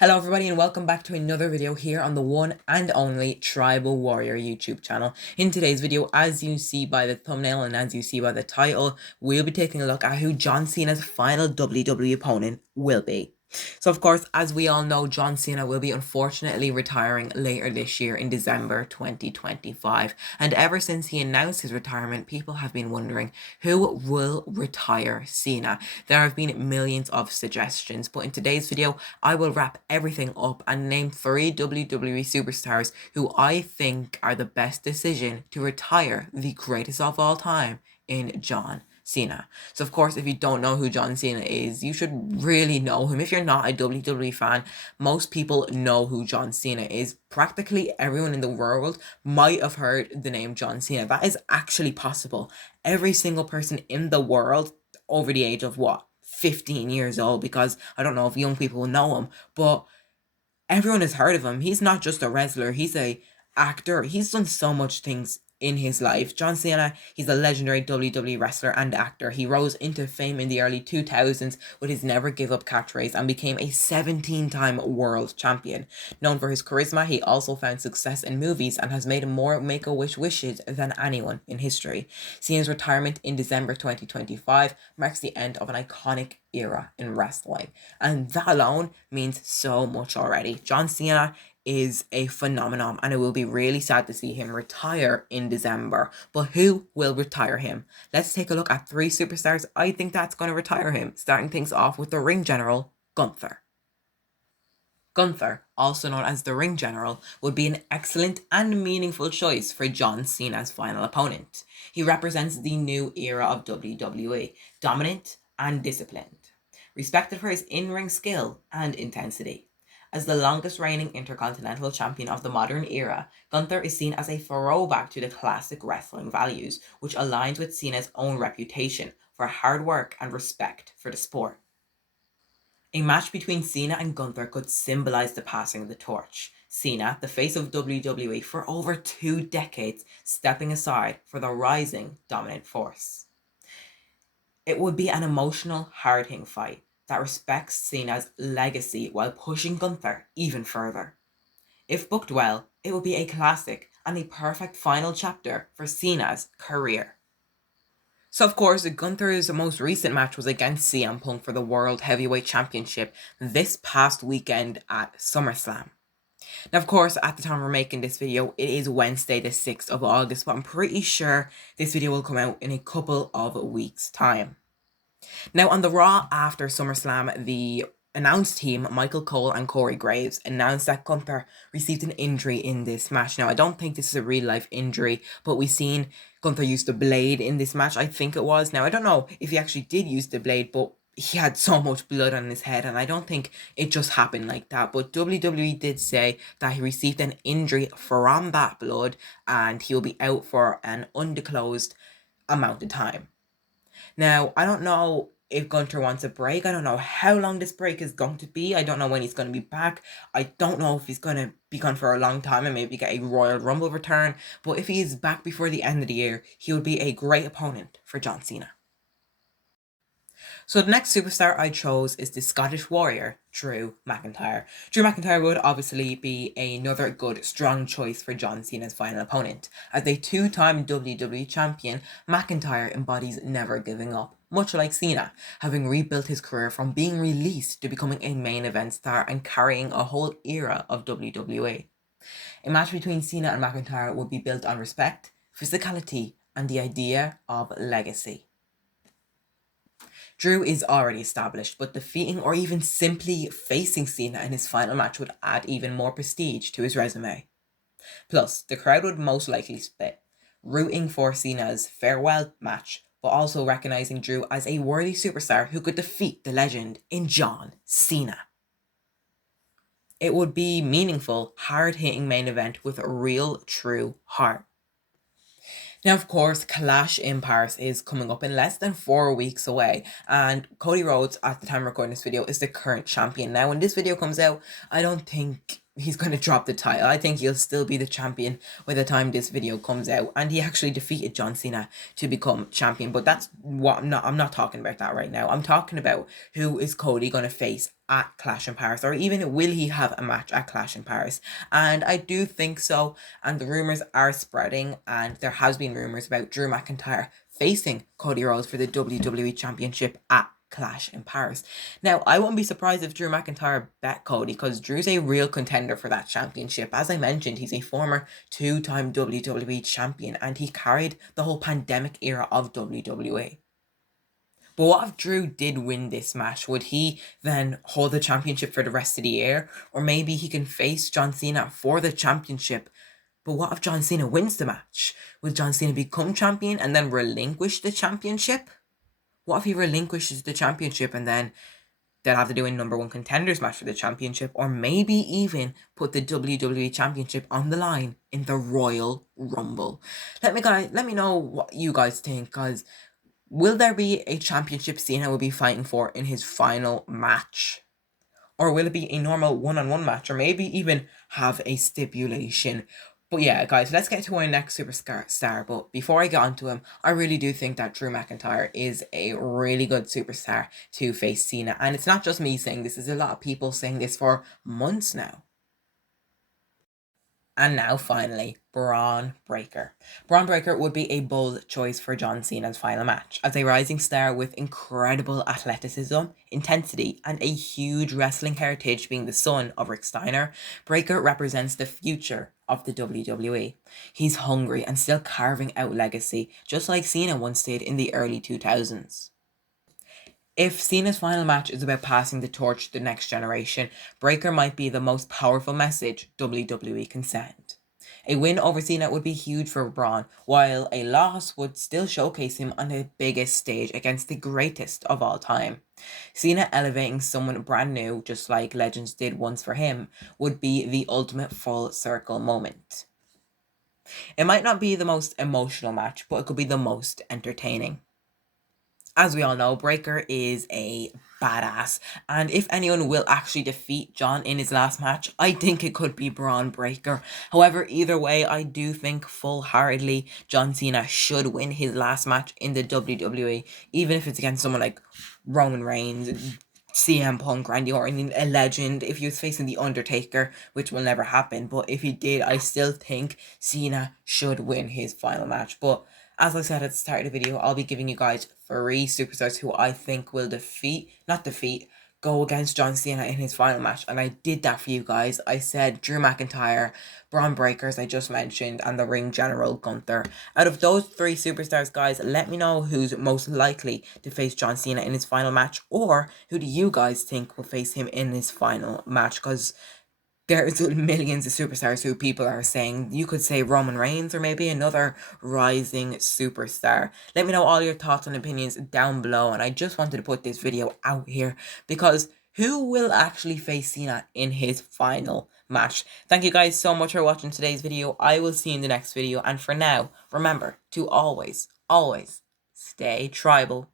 Hello everybody and welcome back to another video here on the one and only Tribal Warrior YouTube channel. In today's video, as you see by the thumbnail and as you see by the title, we'll be taking a look at who John Cena's final WWE opponent will be. So of course, as we all know, John Cena will be unfortunately retiring later this year in December 2025. And ever since he announced his retirement, people have been wondering who will retire Cena. There have been millions of suggestions, but in today's video, I will wrap everything up and name 3 WWE superstars who I think are the best decision to retire the greatest of all time in John Cena. So of course, if you don't know who John Cena is, you should really know him. If you're not a WWE fan, most people know who John Cena is. Practically everyone in the world might have heard the name John Cena. That is actually possible. Every single person in the world over the age of 15 years old, because I don't know if young people know him, but everyone has heard of him. He's not just a wrestler, he's a actor. He's done so much things in his life. John Cena, he's a legendary WWE wrestler and actor. He rose into fame in the early 2000s with his never give up catchphrase and became a 17-time world champion. Known for his charisma, he also found success in movies and has made more Make-A-Wish wishes than anyone in history. Cena's retirement in December 2025 marks the end of an iconic era in wrestling, and that alone means so much already. John Cena is a phenomenon, and it will be really sad to see him retire in December. But who will retire him? Let's take a look at 3 superstars I think that's going to retire him, starting things off with the ring general, Gunther. Gunther, also known as the Ring General, would be an excellent and meaningful choice for John Cena's final opponent. He represents the new era of WWE, dominant and disciplined, respected for his in-ring skill and intensity. As the longest reigning Intercontinental Champion of the modern era, Gunther is seen as a throwback to the classic wrestling values, which aligns with Cena's own reputation for hard work and respect for the sport. A match between Cena and Gunther could symbolize the passing of the torch. Cena, the face of WWE for over 2 decades, stepping aside for the rising dominant force. It would be an emotional, hard-hitting fight that respects Cena's legacy while pushing Gunther even further. If booked well, it would be a classic and a perfect final chapter for Cena's career. So of course, Gunther's most recent match was against CM Punk for the World Heavyweight Championship this past weekend at SummerSlam. Now, of course, at the time we're making this video, it is Wednesday the 6th of August, but I'm pretty sure this video will come out in a couple of weeks' time. Now, on the Raw after SummerSlam, the announced team, Michael Cole and Corey Graves, announced that Gunther received an injury in this match. Now, I don't think this is a real-life injury, but we've seen Gunther use the blade in this match, I think it was. Now, I don't know if he actually did use the blade, but he had so much blood on his head, and I don't think it just happened like that. But WWE did say that he received an injury from that blood, and he'll be out for an undisclosed amount of time. Now, I don't know if Gunther wants a break. I don't know how long this break is going to be. I don't know when he's going to be back. I don't know if he's going to be gone for a long time and maybe get a Royal Rumble return. But if he is back before the end of the year, he would be a great opponent for John Cena. So the next superstar I chose is the Scottish Warrior, Drew McIntyre. Drew McIntyre would obviously be another good, strong choice for John Cena's final opponent. As a 2-time WWE champion, McIntyre embodies never giving up, much like Cena, having rebuilt his career from being released to becoming a main event star and carrying a whole era of WWE. A match between Cena and McIntyre would be built on respect, physicality, and the idea of legacy. Drew is already established, but defeating or even simply facing Cena in his final match would add even more prestige to his resume. Plus, the crowd would most likely split, rooting for Cena's farewell match, but also recognizing Drew as a worthy superstar who could defeat the legend in John Cena. It would be meaningful, hard-hitting main event with a real, true heart. Now, of course, Clash in Paris is coming up in less than 4 weeks away, and Cody Rhodes, at the time of recording this video, is the current champion. Now, when this video comes out, I don't think he's going to drop the title. I think he'll still be the champion by the time this video comes out. And he actually defeated John Cena to become champion. But that's what I'm not talking about that right now. I'm talking about who is Cody going to face at Clash in Paris, or even will he have a match at Clash in Paris? And I do think so. And the rumors are spreading, and there has been rumors about Drew McIntyre facing Cody Rhodes for the WWE Championship at Clash in Paris. Now, I wouldn't be surprised if Drew McIntyre bet Cody, because Drew's a real contender for that championship. As I mentioned, he's a former two-time WWE champion, and he carried the whole pandemic era of WWE. But what if Drew did win this match? Would he then hold the championship for the rest of the year? Or maybe he can face John Cena for the championship. But what if John Cena wins the match? Will John Cena become champion and then relinquish the championship? What if he relinquishes the championship and then they'll have to do a number one contenders match for the championship, or maybe even put the WWE Championship on the line in the Royal Rumble? Let me know what you guys think, because will there be a championship Cena will be fighting for in his final match? Or will it be a normal one-on-one match, or maybe even have a stipulation? But yeah, guys, let's get to our next superstar. But before I get onto him, I really do think that Drew McIntyre is a really good superstar to face Cena. And it's not just me saying this, there's a lot of people saying this for months now. And now, finally, Braun Breaker. Braun Breaker would be a bold choice for John Cena's final match. As a rising star with incredible athleticism, intensity, and a huge wrestling heritage, being the son of Rick Steiner, Breaker represents the future of the WWE. He's hungry and still carving out legacy, just like Cena once did in the early 2000s. If Cena's final match is about passing the torch to the next generation, Breaker might be the most powerful message WWE can send. A win over Cena would be huge for Braun, while a loss would still showcase him on the biggest stage against the greatest of all time. Cena elevating someone brand new, just like Legends did once for him, would be the ultimate full circle moment. It might not be the most emotional match, but it could be the most entertaining. As we all know, Breaker is a badass, and if anyone will actually defeat John in his last match, I think it could be Braun Breaker. However, either way, I do think full-heartedly John Cena should win his last match in the WWE, even if it's against someone like Roman Reigns, CM Punk, Randy Orton, a legend. If he was facing The Undertaker, which will never happen, but if he did, I still think Cena should win his final match. But as I said at the start of the video, I'll be giving you guys 3 superstars who I think will go against John Cena in his final match. And I did that for you guys. I said Drew McIntyre, Braun Breaker, as I just mentioned, and the ring general Gunther. Out of those 3 superstars, guys, let me know who's most likely to face John Cena in his final match, or who do you guys think will face him in his final match? Because there's millions of superstars who people are saying. You could say Roman Reigns, or maybe another rising superstar. Let me know all your thoughts and opinions down below. And I just wanted to put this video out here because who will actually face Cena in his final match? Thank you guys so much for watching today's video. I will see you in the next video. And for now, remember to always, always stay tribal.